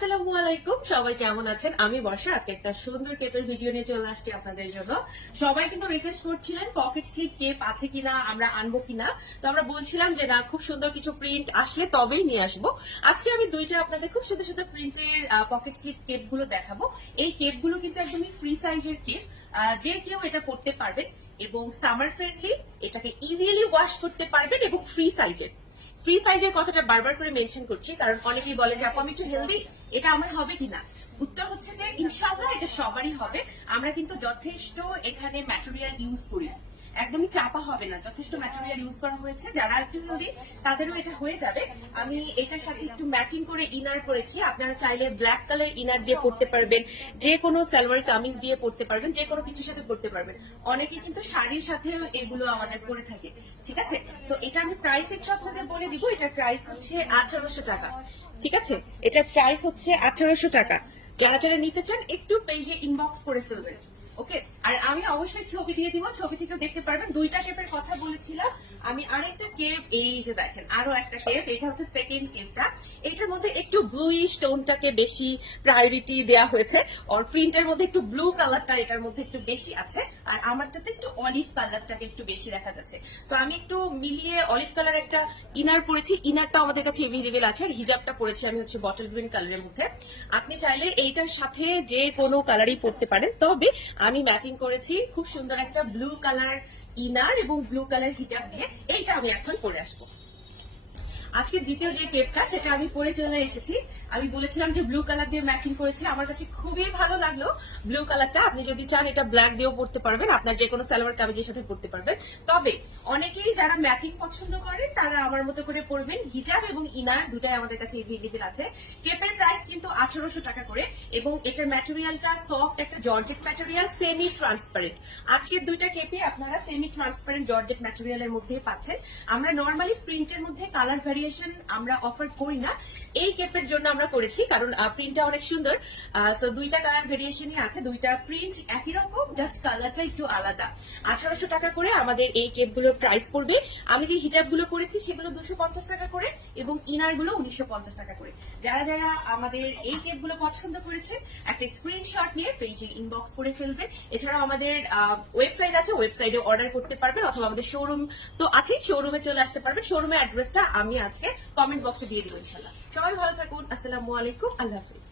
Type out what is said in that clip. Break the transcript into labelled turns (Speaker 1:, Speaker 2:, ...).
Speaker 1: আসসালামু আলাইকুম সবাই কেমন আছেন? আমি বর্ষা, আজকে একটা সুন্দর কেপের ভিডিও নিয়ে চলে আসছি আপনাদের জন্য। সবাই কিন্তু রিকোয়েস্ট করছিলেন পকেট স্লিপ কেপ আছে কিনা, আমরা আনব কিনা। তো আমরা বলছিলাম যে না, খুব সুন্দর কিছু প্রিন্ট আসলে তবেই নিয়ে আসব। আজকে আমি দুইটা আপনাদের খুব সুন্দর সুন্দর প্রিন্টের পকেট স্লিপ কেপগুলো দেখাবো। এই কেপগুলো কিন্তু একদমই ফ্রি সাইজের কেপ যে কেউ এটা করতে পারবেন এবং সামার ফ্রেন্ডলি এটাকে ইজিলি ওয়াশ করতে পারবেন এবং ফ্রি সাইজের ফ্রি সাইজের কথাটা বারবার করে মেনশন করছি, কারণ অনেকেই বলে যে, আপু, আমি একটু হেলদি এটা আমার হবে কিনা? উত্তর হচ্ছে যে, ইনশাআল্লাহ এটা সবারই হবে। আমরা কিন্তু যথেষ্ট এখানে ম্যাটেরিয়াল ইউজ করি। একদমই চাপা হবে না। যথেষ্ট ম্যাটেরিয়াল ইউজ করা হয়েছে। যারা একটু হেলদি তাদেরও এটা হয়ে যাবে, আমি এটার সাথে একটু ম্যাচিং করে ইনার করেছি। আপনারা চাইলে ব্ল্যাক কালার ইনার দিয়ে পড়তে পারবেন। যে কোনো সালোয়ার কামিজ দিয়ে পড়তে পারবেন, যে কোনো কিছুর সাথে পড়তে পারবেন। অনেকে কিন্তু শাড়ির সাথেও এগুলো আমাদের পরে থাকে। ঠিক আছে? তো এটা আমি প্রাইস একটু আপনাদের বলে দিব। এটার প্রাইস হচ্ছে আঠারোশো টাকা। ঠিক আছে? এটার প্রাইস হচ্ছে আঠারোশো টাকা। যারা যারা নিতে চান, একটু পেজে ইনবক্স করে ফেলবেন। ওকে, আর আমি অবশ্যই ছবি দিয়ে দিব ছবি থেকেও দেখতে পারবেন। দুইটা কেপের কথা বলেছিলাম আমি আরেকটা কেপ এই যে দেখেন, আরও একটা কেপ এটা হচ্ছে সেকেন্ড কেপটা এটার মধ্যে একটু ব্লুইশ টোনটাকে বেশি প্রায়োরিটি দেওয়া হয়েছে আর প্রিন্টের মধ্যে একটু ব্লু কালারটা এটার মধ্যে একটু বেশি আছে, আর আমারটাতে একটু অলিভ কালারটাকে একটু বেশি দেখা যাচ্ছে। তো আমি একটু মিলিয়ে অলিভ কালার একটা ইনার পরেছি। ইনারটা আমাদের কাছে এভেলেবেল আছে, আর হিজাবটা পরেছি আমি হচ্ছে বটল গ্রিন কালারের মধ্যে। আপনি চাইলে এইটার সাথে যে কোনো কালারই পরতে পারেন। তবে আমি ম্যাচিং করেছি খুব সুন্দর একটা ব্লু কালার ইনার এবং ব্লু কালার হিটার দিয়ে। এইটা আমি এখন পরে আসব। আজকে দ্বিতীয় যে কেপটা সেটা আমি পরে চলে এসেছি। আমি বলেছিলাম যে ব্লু কালার দিয়ে ম্যাচিং করেছি। আমার কাছে খুবই ভালো লাগল ব্লু কালারটা আপনি যদি চান এটা ব্ল্যাক দিয়েও পড়তে পারবেন। আপনার যে কোনো সালোয়ার কামিজের সাথে পড়তে পারবেন। তবে অনেকেই যারা ম্যাচিং পছন্দ করেন তারা আমার মতো করে পড়বেন হিজাব এবং ইনার দুটাই আমাদের কাছে এভেলেবেল আছে। কেপের প্রাইস কিন্তু আঠারোশো টাকা করে এবং এটার ম্যাটেরিয়ালটা সফট একটা জর্জেট ম্যাটেরিয়াল সেমি ট্রান্সপারেন্ট আজকের দুইটা কেপে আপনারা সেমি ট্রান্সপারেন্ট জর্জেট ম্যাটেরিয়ালের মধ্যে পাচ্ছেন। আমরা নর্মালি প্রিন্টের মধ্যে কালার ভ্যারিয়েশন আমরা অফার করি না। এই কেপের জন্য আমরা করেছি, কারণ প্রিন্টটা অনেক সুন্দর। সো দুইটা কালার ভেরিয়েশনই আছে, দুইটা প্রিন্ট একই রকম জাস্ট কালারটা একটু আলাদা। আঠারোশো টাকা করে আমাদের এই কেপগুলোর প্রাইস পড়বে। আমি যে হিজাবগুলো করেছি, সেগুলো দুশো পঞ্চাশ টাকা করে এবং ইনারগুলো উনিশশো পঞ্চাশ টাকা করে। যারা যারা আমাদের এই কেপগুলো পছন্দ করেছে, একটা স্ক্রিনশট নিয়ে পেজে ইনবক্স করে ফেলবেন এছাড়াও আমাদের ওয়েবসাইট আছে ওয়েবসাইটে অর্ডার করতে পারবেন, অথবা আমাদের শোরুম তো আছে শোরুমে চলে আসতে পারবেন। শোরুমের অ্যাড্রেসটা আমি আজকে কমেন্ট বক্সে দিয়ে দিব ইনশাল্লাহ সবাই ভালো থাকুন। আসসালামু আলাইকুম। আল্লাহ হাফিজ।